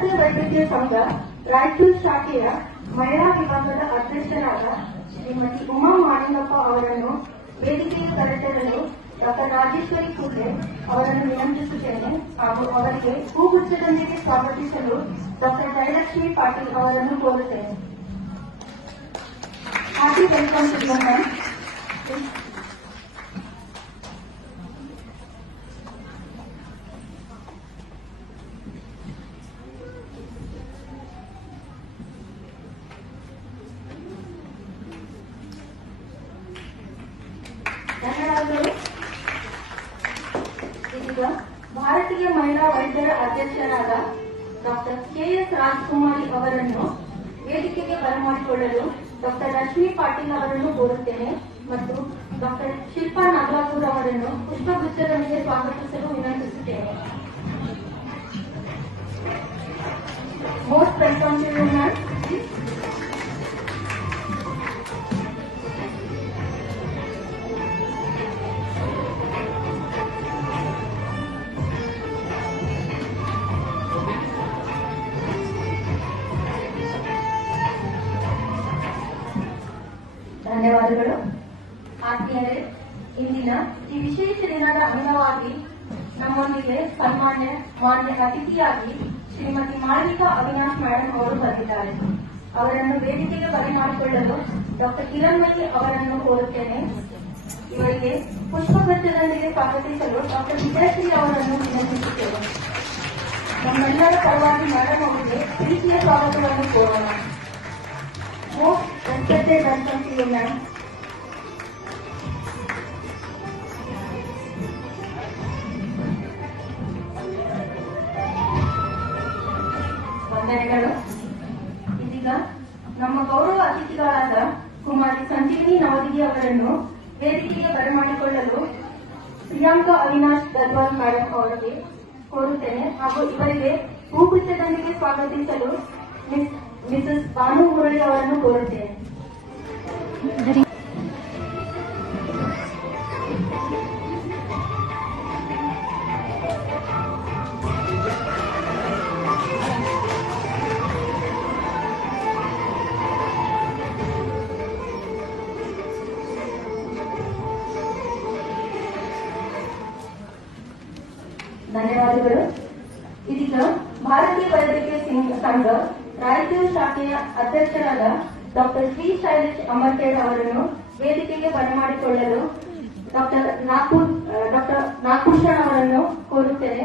ಭಾರತೀಯ ವೈದ್ಯಕೀಯ ಸಂಘ ರಾಯಚೂರು ಶಾಖೆಯ ಮಹಿಳಾ ವಿಭಾಗದ ಅಧ್ಯಕ್ಷರಾದ ಶ್ರೀಮತಿ ಉಮಾ ಮಾಲಿಂಗಪ್ಪ ಅವರನ್ನು ವೇದಿಕೆಗೆ ಕರೆತರಲು ಡಾಕ್ಟರ್ ರಾಜೇಶ್ವರಿ ಕೂಡ್ಲೆ ಅವರನ್ನು ವಿನಂತಿಸುತ್ತೇನೆ ಹಾಗೂ ಅವರಿಗೆ ಹೂಗುಚ್ಛದೊಂದಿಗೆ ಸ್ವಾಗತಿಸಲು ಡಾಕ್ಟರ್ ಜಯಲಕ್ಷ್ಮಿ ಪಾಟೀಲ್ ಅವರನ್ನು ಕೋರುತ್ತೇನೆ. Happy welcome to the ma'am. ಧನ್ಯವಾದಗಳು. ಇದೀಗ ಭಾರತೀಯ ಮಹಿಳಾ ವೈದ್ಯರ ಅಧ್ಯಕ್ಷರಾದ ಡಾಕ್ಟರ್ ಕೆ.ಎಸ್. ರಾಜಕುಮಾರಿ ಅವರನ್ನು ವೇದಿಕೆಗೆ ಬರಮಾಡಿಕೊಳ್ಳಲು ಡಾಕ್ಟರ್ ರಶ್ಮಿ ಪಾಟೀಲ್ ಅವರನ್ನು ಕೋರುತ್ತೇನೆ ಮತ್ತು ಡಾಕ್ಟರ್ ಶಿಲ್ಪಾ ನಾಗಲಾಪುರ್ ಅವರನ್ನು ಪುಷ್ಪಗುಚ್ಛದೊಂದಿಗೆ ಸ್ವಾಗತಿಸಲು ವಿನಂತಿಸುತ್ತೇನೆ. Most welcome to you ma'am. ಧನ್ಯವಾದಗಳು. ಆತ್ಮೀಯರೇ, ಇಂದಿನ ಈ ವಿಶೇಷ ದಿನದ ಅಂಗವಾಗಿ ನಮ್ಮೊಂದಿಗೆ ಮಾನ್ಯ ಅತಿಥಿಯಾಗಿ ಶ್ರೀಮತಿ ಮಾಳವಿಕಾ ಅವಿನಾಶ್ ಮೇಡಮ್ ಅವರು ಬಂದಿದ್ದಾರೆ. ಅವರನ್ನು ವೇದಿಕೆಗೆ ಬರಮಾಡಿಕೊಳ್ಳಲು ಡಾಕ್ಟರ್ ಕಿರಣ್ಮಯಿ ಅವರನ್ನು ಕೋರುತ್ತೇನೆ. ಇವರಿಗೆ ಪುಷ್ಪಗುಚ್ಛದೊಂದಿಗೆ ಸ್ವಾಗತಿಸಲು ಡಾಕ್ಟರ್ ವಿಜಯಶ್ರೀ ಅವರನ್ನು ವಿನಂತಿಸುತ್ತೇನೆ. ನಮ್ಮೆಲ್ಲರ ಪರವಾಗಿ ಮೇಡಮ್ ಅವರಿಗೆ ಪ್ರೀತಿಯ ಸ್ವಾಗತವನ್ನು ಕೋರೋಣ. Respected welcome to you, ma'am. ವಂದನೆಗಳು. ಇದೀಗ ನಮ್ಮ ಗೌರವ ಅತಿಥಿಗಳಾದ ಕುಮಾರಿ ಸಂಜೀವಿನಿ ನವದಿಗಿ ಅವರನ್ನು ವೇದಿಕೆಗೆ ಬರಮಾಡಿಕೊಳ್ಳಲು ಪ್ರಿಯಾಂಕಾ ಅವಿನಾಶ್ ಗದ್ವಾಲ್ ಮೇಡಮ್ ಅವರಿಗೆ ಕೋರುತ್ತೇನೆ ಹಾಗೂ ಇವರಿಗೆ ಹೂಗುಚ್ಛದೊಂದಿಗೆ ಸ್ವಾಗತಿಸಲು ಮಿಸಸ್ ಭಾನು ಮುರಳಿ ಅವರನ್ನು ಕೋರುತ್ತೇನೆ. ಧನ್ಯವಾದಗಳು. ಇದೀಗ ಭಾರತೀಯ ವೈದ್ಯಕೀಯ ಸಂಘ ರಾಯಚೂರು ಶಾಖೆಯ ಅಧ್ಯಕ್ಷರಾದ ಡಾಕ್ಟರ್ ಶ್ರೀ ಶೈಲೇಶ್ ಅಮರ್ಕೇಡ್ ಅವರನ್ನು ವೇದಿಕೆಗೆ ಬರಮಾಡಿಕೊಳ್ಳಲು ಡಾಕ್ಟರ್ ನಾಗಭೂಷಣ್ ಅವರನ್ನು ಕೋರುತ್ತೇನೆ.